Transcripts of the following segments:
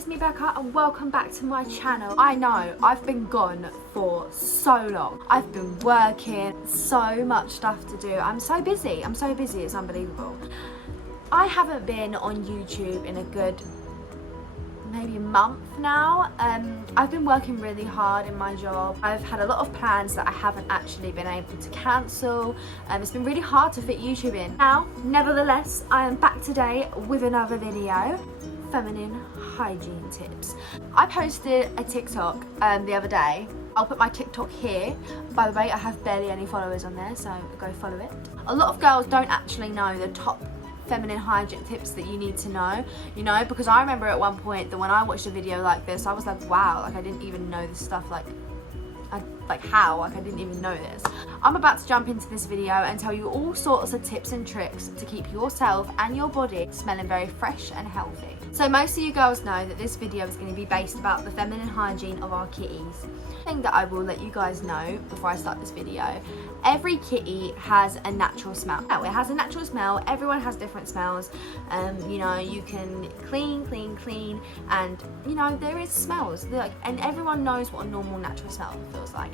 it's me Becca and welcome back to my channel. I know, I've been gone for so long. I've been working, so much stuff to do. I'm so busy, it's unbelievable. I haven't been on YouTube in a good maybe a month now. I've been working really hard in my job. I've had a lot of plans that I haven't actually been able to cancel. It's been really hard to fit YouTube in. Now, nevertheless, I am back today with another video. Feminine hygiene tips. I posted a TikTok the other day. I'll put my TikTok here. By the way, I have barely any followers on there, so go follow it. A lot of girls don't actually know the top feminine hygiene tips that you need to know, because I remember at one point that when I watched a video like this, I was like, wow, like I didn't even know this stuff, I didn't even know this. I'm about to jump into this video and tell you all sorts of tips and tricks to keep yourself and your body smelling very fresh and healthy. So most of you girls know that this video is going to be based about the feminine hygiene of our kitties. Thing that I will let you guys know before I start this video, every kitty has a natural smell. It has a natural smell. Everyone has different smells. You can clean, and there is smells. And everyone knows what a normal natural smell feels like.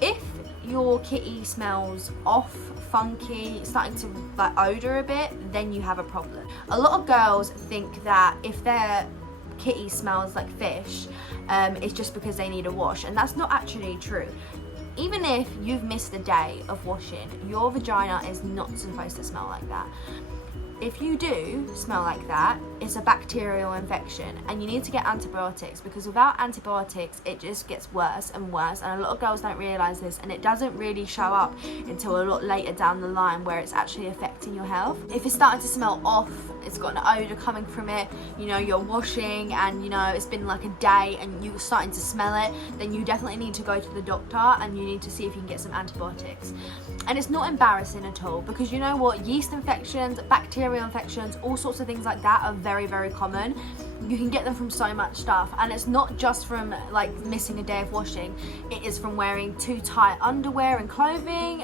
If your kitty smells off, funky, starting to odor a bit, then you have a problem. A lot of girls think that if their kitty smells like fish, it's just because they need a wash, and that's not actually true. Even if you've missed a day of washing, your vagina is not supposed to smell like that. If you do smell like that, it's a bacterial infection and you need to get antibiotics, because without antibiotics it just gets worse and worse, and a lot of girls don't realise this, and it doesn't really show up until a lot later down the line where it's actually affecting your health. If it's starting to smell off, it's got an odour coming from it, you're washing and it's been like a day and you're starting to smell it, then you definitely need to go to the doctor and you need to see if you can get some antibiotics. And it's not embarrassing at all, because you know what, yeast infections, bacterial infections, all sorts of things like that are very, very common. You can get them from so much stuff, and it's not just from missing a day of washing. It is from wearing too tight underwear and clothing,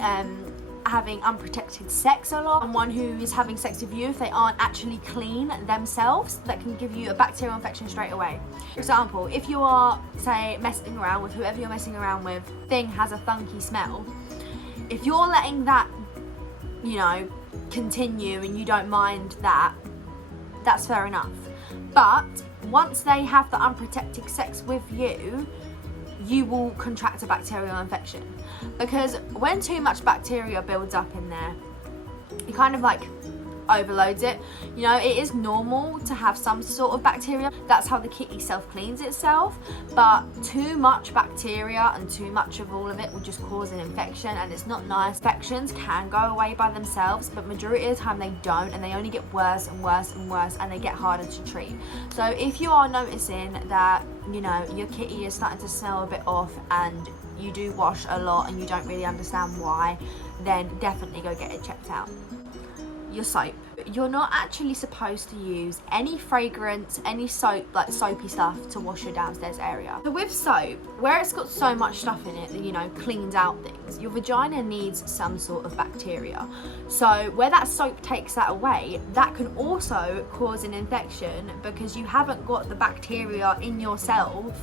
having unprotected sex a lot, and one who is having sex with you, if they aren't actually clean themselves, that can give you a bacterial infection straight away. For example, if you are, say, messing around with whoever you're messing around with, thing has a funky smell, if you're letting that continue and you don't mind that, that's fair enough. But once they have the unprotected sex with you, you will contract a bacterial infection, because when too much bacteria builds up in there, it kind of overloads it. It is normal to have some sort of bacteria. That's how the kitty self-cleans itself, but too much bacteria and too much of all of it will just cause an infection, and it's not nice. Infections can go away by themselves, but majority of the time they don't, and they only get worse and worse and worse, and they get harder to treat. So if you are noticing that your kitty is starting to smell a bit off and you do wash a lot and you don't really understand why, then definitely go get it checked out. Your soap. You're not actually supposed to use any fragrance, any soap, soapy stuff, to wash your downstairs area. So with soap, where it's got so much stuff in it that cleans out things, your vagina needs some sort of bacteria. So where that soap takes that away, that can also cause an infection, because you haven't got the bacteria in yourself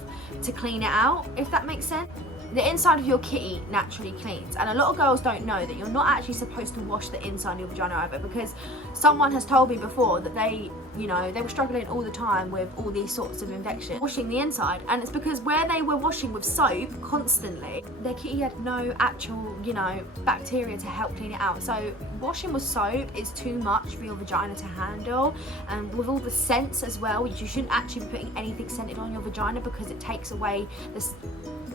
to clean it out, if that makes sense. The inside of your kitty naturally cleans, and a lot of girls don't know that you're not actually supposed to wash the inside of your vagina either, because someone has told me before that they were struggling all the time with all these sorts of infections washing the inside, and it's because where they were washing with soap constantly, their kitty had no actual bacteria to help clean it out. So washing with soap is too much for your vagina to handle, and with all the scents as well, you shouldn't actually be putting anything scented on your vagina, because it takes away this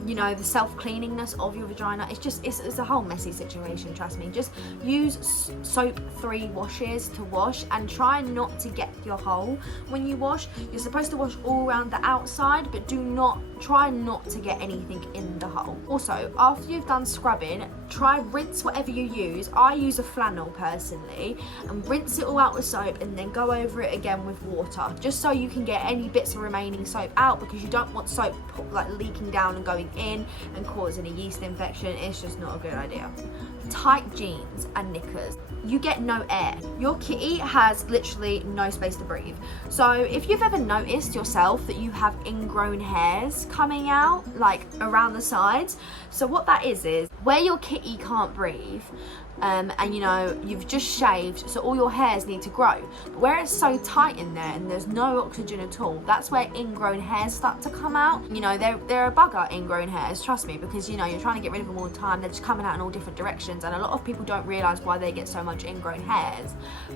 the self-cleaningness of your vagina. It's a whole messy situation, trust me. Just use soap-free washes to wash, and try not to get your hole when you wash. You're supposed to wash all around the outside, but try not to get anything in the hole. Also, after you've done scrubbing, rinse whatever you use. I use a flannel personally, and rinse it all out with soap, and then go over it again with water, just so you can get any bits of remaining soap out, because you don't want soap leaking down and going in and causing a yeast infection. It's just not a good idea. tight jeans and knickers, you get no air. Your kitty has literally no space to breathe. So if you've ever noticed yourself that you have ingrown hairs coming out like around the sides, so what that is where your kitty can't breathe, and you know, you've just shaved, so all your hairs need to grow, but where it's so tight in there and there's no oxygen at all, that's where ingrown hairs start to come out. You know, they're a bugger, ingrown hairs, trust me, because you know, you're trying to get rid of them all the time, they're just coming out in all different directions, and a lot of people don't realise why they get so much ingrown hairs,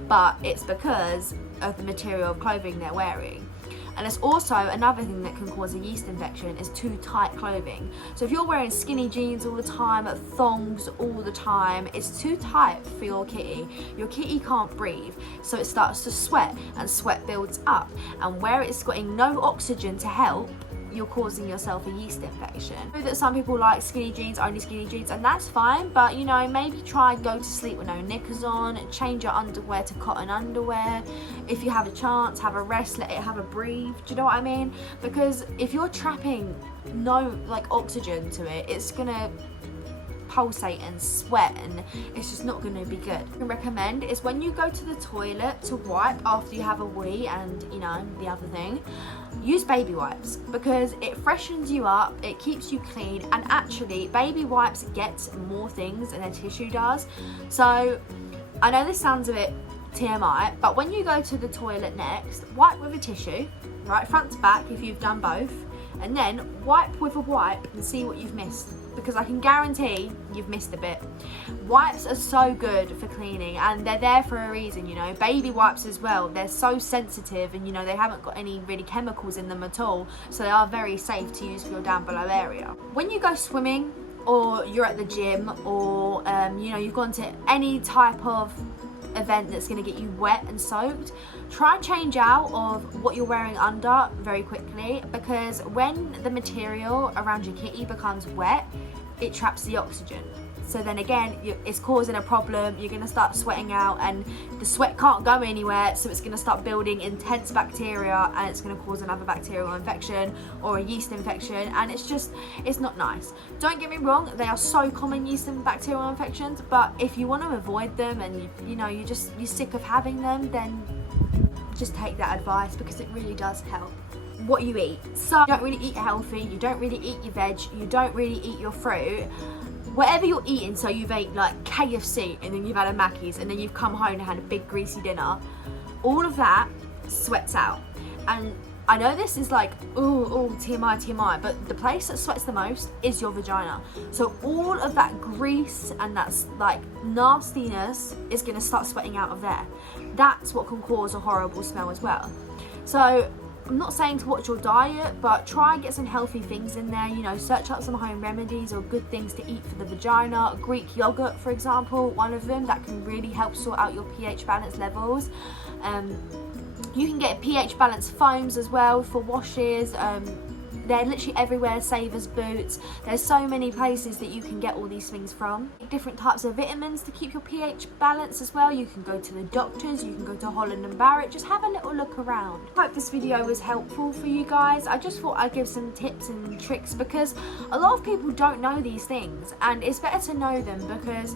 but it's because of the material of clothing they're wearing. And it's also another thing that can cause a yeast infection is too tight clothing. So if you're wearing skinny jeans all the time, thongs all the time, it's too tight for your kitty. Your kitty can't breathe, so it starts to sweat, and sweat builds up. And where it's getting no oxygen to help, you're causing yourself a yeast infection. I know that some people like skinny jeans, only skinny jeans, and that's fine, but you know, maybe try go to sleep with no knickers on, change your underwear to cotton underwear. If you have a chance, have a rest, let it have a breathe. Do you know what I mean? Because if you're trapping no like oxygen to it, it's gonna pulsate and sweat, and it's just not going to be good. I recommend is when you go to the toilet to wipe after you have a wee and you know the other thing, use baby wipes, because it freshens you up, it keeps you clean, and actually baby wipes gets more things than a tissue does. So I know this sounds a bit TMI, but when you go to the toilet next, wipe with a tissue, right, front to back if you've done both, and then wipe with a wipe and see what you've missed, because I can guarantee you've missed a bit. Wipes are so good for cleaning, and they're there for a reason, you know. Baby wipes as well, they're so sensitive, and you know, they haven't got any really chemicals in them at all, so they are very safe to use for your down below area. When you go swimming, or you're at the gym, or you know, you've gone to any type of event that's going to get you wet and soaked, try and change out of what you're wearing under very quickly, because when the material around your kitty becomes wet, it traps the oxygen. So then again, it's causing a problem, you're going to start sweating out, and the sweat can't go anywhere, so it's going to start building intense bacteria, and it's going to cause another bacterial infection or a yeast infection, and it's not nice. Don't get me wrong, they are so common, yeast and bacterial infections, but if you want to avoid them and you know, you're sick of having them, then just take that advice, because it really does help. What you eat. So you don't really eat healthy, you don't really eat your veg, you don't really eat your fruit. Whatever you're eating, so you've ate like KFC, and then you've had a Mackey's, and then you've come home and had a big greasy dinner, all of that sweats out. And I know this is like, oh, TMI, but the place that sweats the most is your vagina. So all of that grease and that's like nastiness is going to start sweating out of there. That's what can cause a horrible smell as well. So I'm not saying to watch your diet, but try and get some healthy things in there. You know, search up some home remedies or good things to eat for the vagina. Greek yogurt, for example, one of them that can really help sort out your pH balance levels. You can get pH balance foams as well for washes. They're literally everywhere, Savers Boots. There's so many places that you can get all these things from. Different types of vitamins to keep your pH balance as well. You can go to the doctors, you can go to Holland and Barrett. Just have a little look around. I hope this video was helpful for you guys. I just thought I'd give some tips and tricks, because a lot of people don't know these things, and it's better to know them, because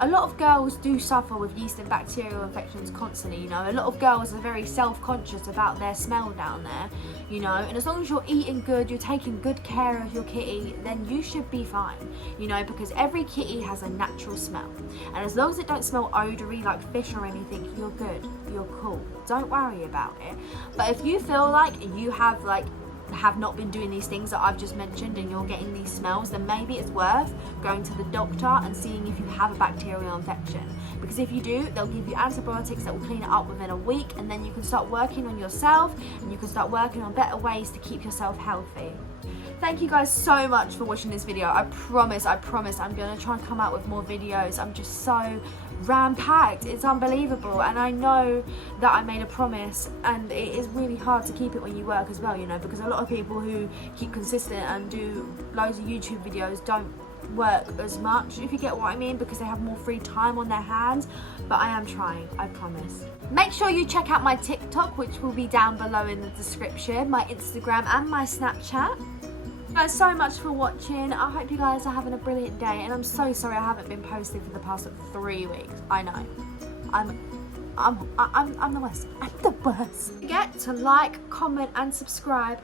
a lot of girls do suffer with yeast and bacterial infections constantly, you know. A lot of girls are very self-conscious about their smell down there, you know, and as long as you're eating good, you're taking good care of your kitty, then you should be fine, you know, because every kitty has a natural smell, and as long as it don't smell odory like fish or anything, you're good, you're cool, don't worry about it. But if you feel like you have not been doing these things that I've just mentioned, and you're getting these smells, then maybe it's worth going to the doctor and seeing if you have a bacterial infection, because if you do, they'll give you antibiotics that will clean it up within a week, and then you can start working on yourself, and you can start working on better ways to keep yourself healthy. Thank you guys so much for watching this video. I promise I'm going to try and come out with more videos. I'm just so ram-packed, it's unbelievable, and I know that I made a promise, and it is really hard to keep it when you work as well, you know, because a lot of people who keep consistent and do loads of YouTube videos don't work as much, if you get what I mean, because they have more free time on their hands. But I am trying, I promise. Make sure you check out my TikTok, which will be down below in the description, my Instagram and my Snapchat. Guys, so much for watching. I hope you guys are having a brilliant day, and I'm so sorry I haven't been posting for the past 3 weeks. I know. I'm the worst. I'm the worst. Don't forget to like, comment and subscribe.